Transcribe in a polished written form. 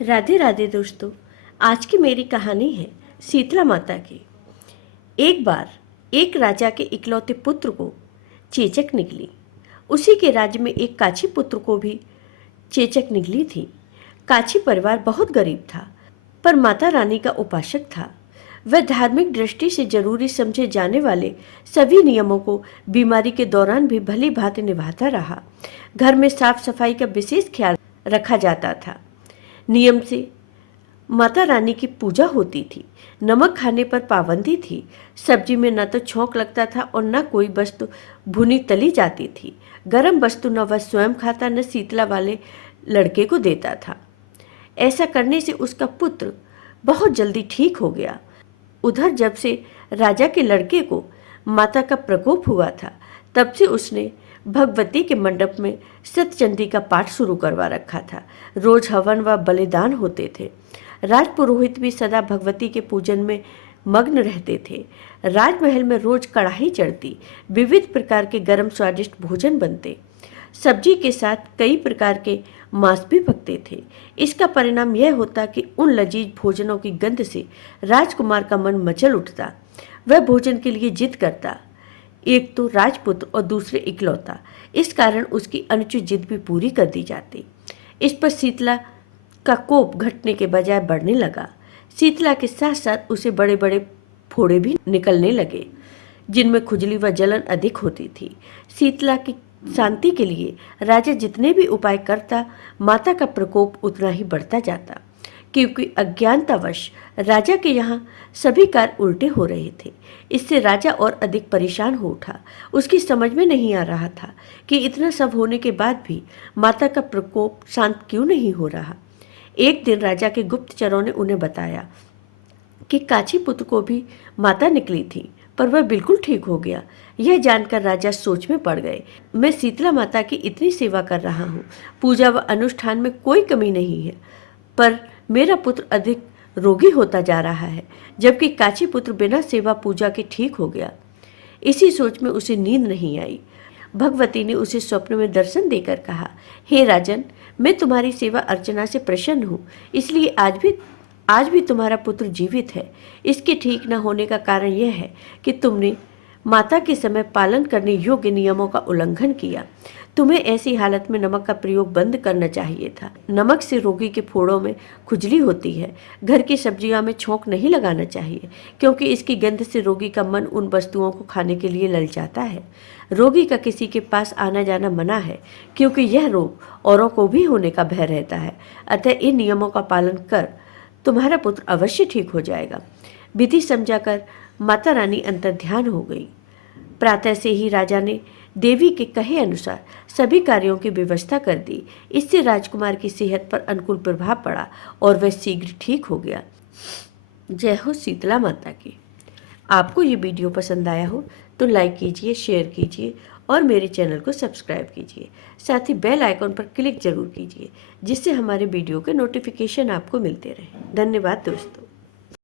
राधे राधे दोस्तों। आज की मेरी कहानी है शीतला माता की। एक बार एक राजा के इकलौते पुत्र को चेचक निकली। उसी के राज्य में एक काछी पुत्र को भी चेचक निकली थी। काछी परिवार बहुत गरीब था, पर माता रानी का उपासक था। वह धार्मिक दृष्टि से जरूरी समझे जाने वाले सभी नियमों को बीमारी के दौरान भी भली भांति निभाता रहा। घर में साफ सफाई का विशेष ख्याल रखा जाता था। नियम से माता रानी की पूजा होती थी। नमक खाने पर पाबंदी थी। सब्जी में न तो छौंक लगता था और न कोई वस्तु भुनी तली जाती थी। गर्म वस्तु न वह स्वयं खाता न शीतला वाले लड़के को देता था। ऐसा करने से उसका पुत्र बहुत जल्दी ठीक हो गया। उधर जब से राजा के लड़के को माता का प्रकोप हुआ था, तब से उसने भगवती के मंडप में सतचंडी का पाठ शुरू करवा रखा था। रोज हवन व बलिदान होते थे। राजपुरोहित भी सदा भगवती के पूजन में मग्न रहते थे। राजमहल में रोज कढ़ाई चढ़ती, विविध प्रकार के गर्म स्वादिष्ट भोजन बनते। सब्जी के साथ कई प्रकार के मांस भी पकते थे। इसका परिणाम यह होता कि उन लजीज भोजनों की गंध से राजकुमार का मन मचल उठता। वह भोजन के लिए जिद करता। एक तो राजपुत्र और दूसरे इकलौता, इस कारण उसकी अनुचित जिद भी पूरी कर दी जाती। इस पर शीतला का कोप घटने के बजाय बढ़ने लगा। शीतला के साथ साथ उसे बड़े बड़े फोड़े भी निकलने लगे, जिनमें खुजली व जलन अधिक होती थी। शीतला की शांति के लिए राजा जितने भी उपाय करता, माता का प्रकोप उतना ही बढ़ता जाता। क्योंकि अज्ञानतावश राजा के यहाँ सभी कार्य उल्टे हो रहे थे। इससे राजा और अधिक परेशान हो उठा। उसकी समझ में नहीं आ रहा था कि इतना सब होने के बाद भी माता का प्रकोप शांत क्यों नहीं हो रहा। एक दिन राजा के गुप्तचरों ने उन्हें बताया कि काछी पुत्र को भी माता निकली थी, पर वह बिल्कुल ठीक हो गया। यह जानकर राजा सोच में पड़ गए। मैं शीतला माता की इतनी सेवा कर रहा हूँ, पूजा व अनुष्ठान में कोई कमी नहीं है, पर मेरा पुत्र अधिक रोगी होता जा रहा है, जबकि काछी पुत्र बिना सेवा पूजा के ठीक हो गया। इसी सोच में उसे नींद नहीं आई। भगवती ने उसे स्वप्न में दर्शन देकर कहा, हे राजन, मैं तुम्हारी सेवा अर्चना से प्रसन्न हूँ, इसलिए आज भी तुम्हारा पुत्र जीवित है। इसके ठीक न होने का कारण यह है कि तुमने माता के समय पालन करने योग्य नियमों का उल्लंघन किया। तुम्हें ऐसी हालत में नमक का प्रयोग बंद करना चाहिए था। नमक से रोगी के फोड़ों में खुजली होती है। घर की सब्जियों में छौंक नहीं लगाना चाहिए, क्योंकि इसकी गंध से रोगी का मन उन वस्तुओं को खाने के लिए ललचाता है। रोगी का किसी के पास आना जाना मना है, क्योंकि यह रोग औरों को भी होने का भय रहता है। अतः इन नियमों का पालन कर तुम्हारा पुत्र अवश्य ठीक हो जाएगा। विधि समझाकर माता रानी अंतर्ध्यान हो गई। प्रातः से ही राजा ने देवी के कहे अनुसार सभी कार्यों की व्यवस्था कर दी। इससे राजकुमार की सेहत पर अनुकूल प्रभाव पड़ा और वह शीघ्र ठीक हो गया। जय हो शीतला माता की। आपको ये वीडियो पसंद आया हो तो लाइक कीजिए, शेयर कीजिए और मेरे चैनल को सब्सक्राइब कीजिए। साथ ही बेल आइकॉन पर क्लिक जरूर कीजिए, जिससे हमारे वीडियो के नोटिफिकेशन आपको मिलते रहें। धन्यवाद दोस्तों।